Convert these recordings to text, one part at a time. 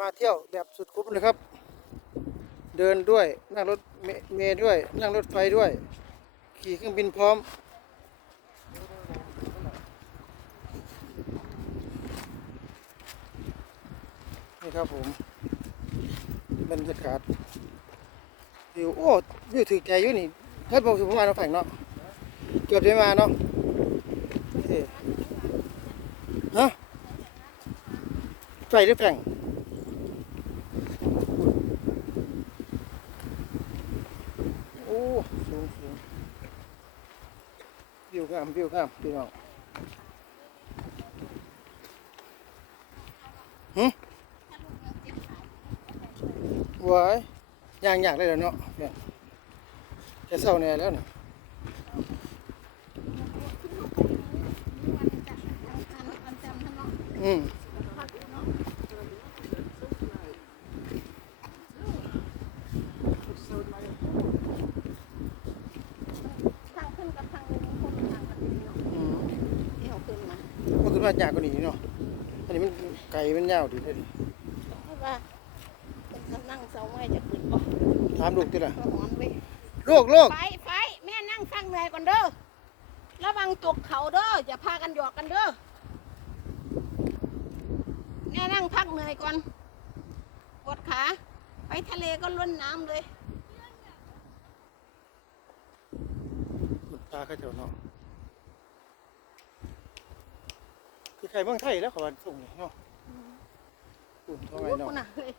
มาเที่ยวแบบสุดคุ้มเลยครับ เดินด้วยนั่งรถเมเมล์ด้วย นั่งรถไฟด้วย ขี่เครื่องบินพร้อม นี่ครับผมบรรยากาศวิวโอ้วิวถือใจอยู่นี่เฮ้ยบอกถึงประมาณเราแฝงเนาะเกือบได้มาเนาะเอ๊ะฮะไฟหรือแฝงโอ้สูงสูง วิวงามวิวงามพี่น้องหึหวายย่างยากเลยเนาะเนี่ยจะเศร้าแน่แล้วเนี่ยวันจันทร์ทั้งเนาะอืม ทางขึ้นกับทางลงคนทางกันเนาะ อืม ที่เขาขึ้นมา มันคือ ว่ายากกว่านี้เนาะ อันนี้มันไกลมันยาวดีเลยเพราะว่าเป็นกำลังเสาไม้จะขึ้นบ่ถามลูกติล่ะเพราะหอนไปโลกโลกไฟไฟแม่นั่งฟังเหนื่อยก่อนเด้อ ระวังตกเขาเด้อ อย่าพากันหยอกกันเด้อแม่นั่งพักเหนื่อยก่อน ปวดขา ไปทะเลก็ล้นน้ำเลย ตาเขาเจ้าเนาะ คือใครเมืองไทยแล้วเขาว่าส่งนี่เนาะอุ่นเท่าไหร่โอ้เนาะคุณน่ะเฮ้ย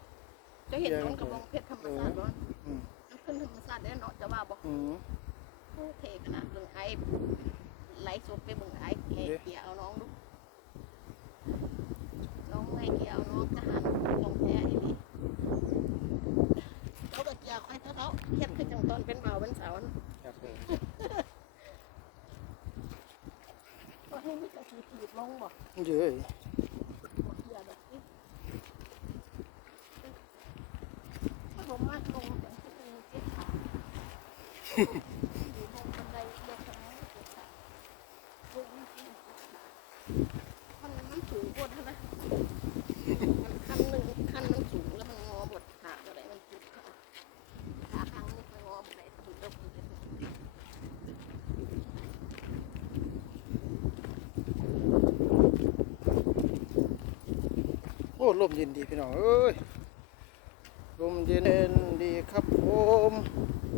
จะเห็นต้นกระบองเพชรธรรมชาติบ่อืม มันขึ้นธรรมชาติได้เนาะจะว่าบ่อืม โอ้เทขนาดเบิ่งไอ้ไหลฟ์สดไปเบิ่งไอ้เกเกี่ยวเอาน้องดูน้องไม่เกี่ยวน้องทหารลงแพ้อีนี่เขาก็เกี่ยวค่อยเท่าเขาเฮ็ดขึ้นจังตอนเป็นบ่าวเป็นสาวน่ะครับผม ต อนนี้มีแต่ขีดขีดลงบ่เยอะบ่เกี่ยวแบบนี้ถ้าผมมากลงแบบที่เป็นเจ็ดขาอยู่ลงบันไดเล็กน้อยเจ็ดขาลงมาที่เจ็ดขามันมันสูงกว่าเท่านะมันคันหนึ่งคันมันสูงแล้วมันงอบดขาอะไรมันจุดขาขาข้างนี้มันงอบอะไรจุดแล้วจุดเลย โอ้ลมเย็นดีพี่น้องเอ้ยลมเย็นดีครับผม